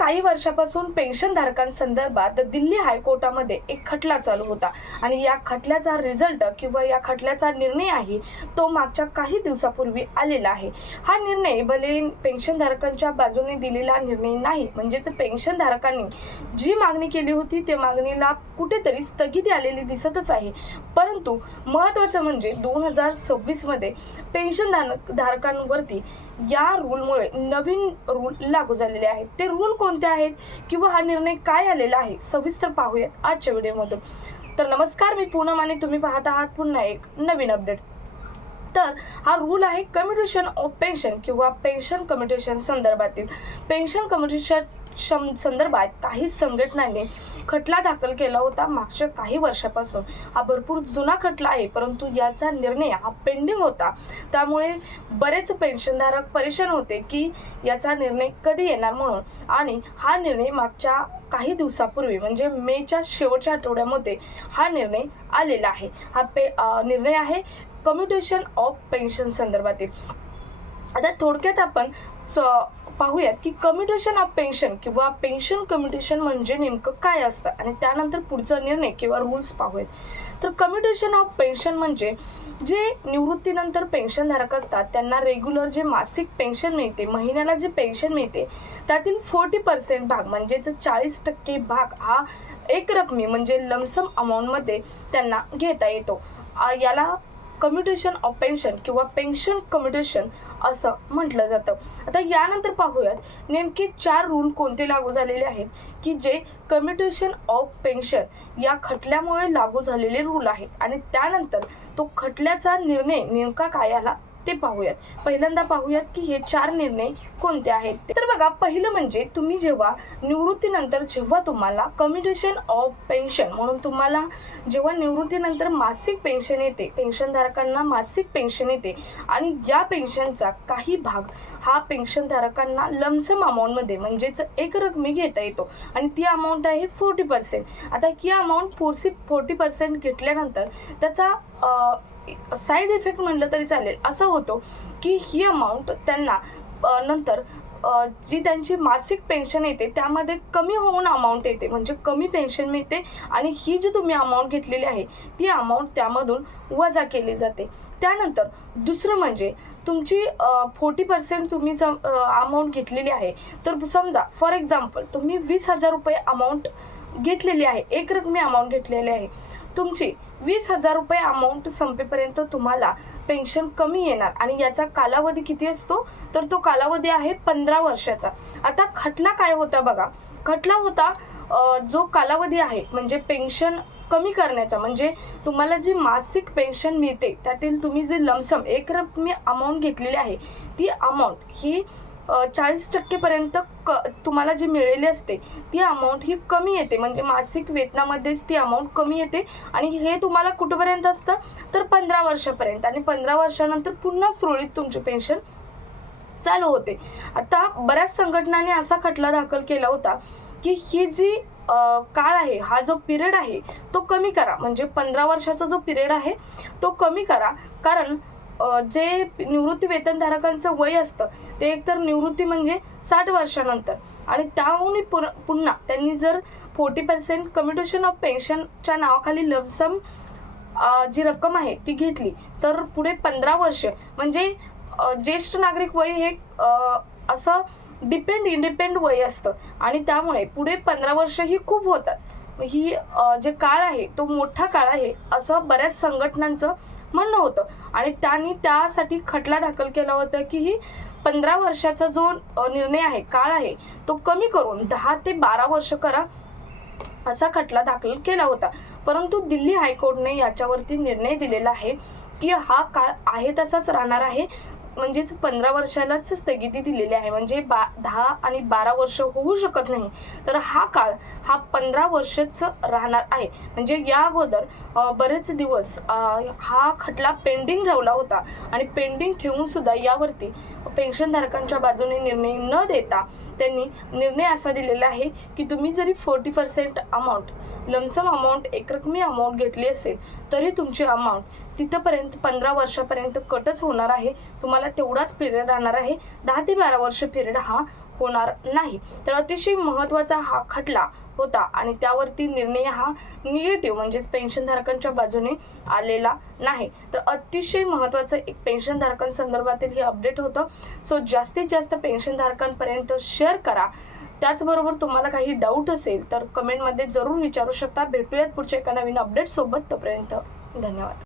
काही वर्षापासून पेन्शनधारकांसंदर्भात दिल्ली हायकोर्टामध्ये एक खटला चालू होता आणि या खटल्याचा रिझल्ट किंवा या खटल्याचा निर्णय आहे तो मागच्या काही दिवसापूर्वी आलेला आहे। हा निर्णय भले पेन्शनधारकांच्या बाजूने दिलेला निर्णय नाही, म्हणजेच पेन्शनधारकांनी जी मागणी केली होती त्या मागणीला कुठेतरी स्थगिती आलेली दिसतच आहे। परंतु महत्त्वाचं म्हणजे 2026 मध्ये पेन्शनधारकांवरती या रूलमुळे नवीन रूल लागू झालेले आहेत। ते रूल कोणते आहेत किंवा हा निर्णय काय आलेला आहे सविस्तर पाहूयात आजच्या व्हिडिओमधून। तर नमस्कार, मी पूनम आणि तुम्ही पाहत आहात पुन्हा एक नवीन अपडेट। तर हा रूल आहे कम्युटेशन ऑफ पेन्शन किंवा पेन्शन कम्युटेशन संदर्भातील। पेन्शन कम्युटेशन संदर्भात काही संघटनांनी खटला दाखल केला होता मागच्या काही वर्षापासून। हा भरपूर जुना खटला आहे, परंतु याचा निर्णय हा पेंडिंग होता। त्यामुळे बरेच पेन्शनधारक परेशान होते की याचा निर्णय कधी येणार म्हणून, आणि हा निर्णय मागच्या काही दिवसापूर्वी म्हणजे मेच्या शेवटच्या आठवड्यामध्ये हा निर्णय आलेला आहे। हा निर्णय आहे कम्युटेशन ऑफ पेन्शन संदर्भातील। आता थोडक्यात आपण पाहूयात की कम्युटेशन ऑफ पेन्शन किंवा पेन्शन कम्युटेशन म्हणजे नेमकं काय असतं आणि त्यानंतर पुढचा निर्णय किंवा रूल्स पाहूयात। तर कम्युटेशन ऑफ पेन्शन म्हणजे जे निवृत्तीनंतर पेन्शनधारक असतात त्यांना रेग्युलर जे मासिक पेन्शन मिळते, महिन्याला जे पेन्शन मिळते त्यातील 40% भाग म्हणजेच 40% भाग हा एक रकमी म्हणजे लमसम अमाऊंटमध्ये त्यांना घेता येतो। याला कम्युटेशन ऑफ पेन्शन किंवा पेन्शन कम्युटेशन असं म्हटलं जातं। आता यानंतर पाहूयात नेमके 4 रूल कोणते लागू झालेले आहेत की जे कम्युटेशन ऑफ पेन्शन या खटल्यामुळे लागू झालेले रूल आहेत आणि त्यानंतर तो खटल्याचा निर्णय नेमका काय आला ते पाहूयात। पहिल्यांदा पाहूयात की हे 4 निर्णय कोणते आहेत। तर बघा, पहिलं म्हणजे तुम्ही जेव्हा निवृत्तीनंतर जेव्हा तुम्हाला कम्युटेशन ऑफ पेन्शन म्हणून तुम्हाला जेव्हा निवृत्तीनंतर मासिक पेन्शन येते, पेन्शनधारकांना मासिक पेन्शन येते आणि या पेन्शनचा काही भाग हा पेन्शनधारकांना लमसम अमाऊंटमध्ये म्हणजेच एक रकमी घेता येतो आणि ती अमाऊंट आहे 40%। आता ही अमाऊंट 40% घेतल्यानंतर त्याचा साईड इफेक्ट म्हणलं तरी चालेल असं होतो की ही अमाऊंट त्यांना नंतर जी त्यांची मासिक पेन्शन येते त्यामध्ये कमी होऊन अमाऊंट येते, म्हणजे कमी पेन्शन मिळते आणि ही जी तुम्ही अमाऊंट घेतलेली आहे ती अमाऊंट त्यामधून वजा केली जाते। त्यानंतर दुसरं म्हणजे तुमची 40% तुम्ही अमाऊंट घेतलेली आहे, तर समजा फॉर एक्झाम्पल तुम्ही 20,000 रुपये अमाऊंट घेतलेली आहे, एक रकमी अमाऊंट घेतलेली आहे, तुमची 20,000 रुपये अमाऊंट संपेपर्यंत तुम्हाला पेन्शन कमी येणार आणि याचा कालावधी किती असतो तर तो कालावधी आहे 15 वर्षाचा। आता खटला काय होता बघा, खटला होता जो कालावधी आहे म्हणजे पेन्शन कमी करण्याचा, म्हणजे तुम्हाला जी मासिक पेन्शन मिळते त्यातील तुम्ही जी लमसम एक रकमी अमाऊंट घेतलेली आहे ती अमाऊंट ही 40% पर्यंत तुम्हाला जी मिळेली असते ती अमाऊंट ही कमी येते, म्हणजे मासिक वेतनामध्येच ती अमाऊंट कमी येते आणि हे तुम्हाला कुठपर्यंत असतं तर 15 वर्षापर्यंत, आणि 15 वर्षानंतर पुन्हा सुरळीत तुमची पेन्शन चालू होते। आता बऱ्याच संघटनांनी असा खटला दाखल केला होता की ही जी काळ आहे, हा जो पिरियड आहे तो कमी करा, म्हणजे 15 वर्षाचा जो पिरियड आहे तो कमी करा, कारण जे निवृत्ती वेतनधारकांचं वय असतं ते एकतर निवृत्ती म्हणजे 60 वर्षानंतर आणि त्याहून पुन्हा त्यांनी जर 40% कम्युटेशन ऑफ पेन्शनच्या नावाखाली लमसम जी रक्कम आहे ती घेतली तर पुढे 15 वर्ष म्हणजे ज्येष्ठ नागरिक वय हे असं इंडिपेंडेंट वय असतं आणि त्यामुळे पुढे 15 वर्ष ही खूप होतात। ही जे काळ आहे तो मोठा काळ आहे असं बऱ्याच संघटनांचं म्हणणं होतं आणि त्यांनी त्यासाठी खटला दाखल केला होता की ही 15 वर्षाचा जो निर्णय आहे, काळ आहे, तो कमी करून 10 ते 12 वर्ष करा असा खटला दाखल केला होता। परंतु दिल्ली हायकोर्टने याच्यावरती निर्णय दिलेला आहे की हा काळ आहे तसाच राहणार आहे, म्हणजेच 15 वर्षालाच स्थगिती दिलेली आहे, म्हणजे 10 आणि 12 वर्ष होऊ शकत नाही, तर हा काळ हा 15 वर्षच राहणार आहे। म्हणजे या अगोदर बरेच दिवस हा खटला पेंडिंग ठेवला होता आणि पेंडिंग ठेवून सुद्धा यावरती पेन्शनधारकांच्या बाजूने निर्णय न देता त्यांनी निर्णय असा दिलेला आहे की तुम्ही जरी 40% अमाऊंट लमसम अमाऊंट एक रकमी अमाऊंट घेतली असेल तरी तुमची अमाऊंट तिथपर्यंत 15 वर्षापर्यंत कटच होणार आहे, तुम्हाला तेवढाच पिरियड राहणार आहे। 10 ते 12 वर्ष पिरियड हा होणार नाही. तर अतिशय महत्त्वाचा हा खटला होता आणि त्यावरती निर्णय हा निगेटिव्ह म्हणजेच पेन्शनधारकांच्या बाजूने आलेला नाही. तर अतिशय महत्त्वाचं एक पेन्शनधारकांसंदर्भातील हे अपडेट होतं. सो जास्तीत जास्त पेन्शनधारकांपर्यंत शेअर करा. त्याचबरोबर तुम्हाला काही डाऊट असेल तर कमेंटमध्ये जरूर विचारू शकता. भेटूयात पुढच्या एका नवीन अपडेट सोबत. तोपर्यंत धन्यवाद.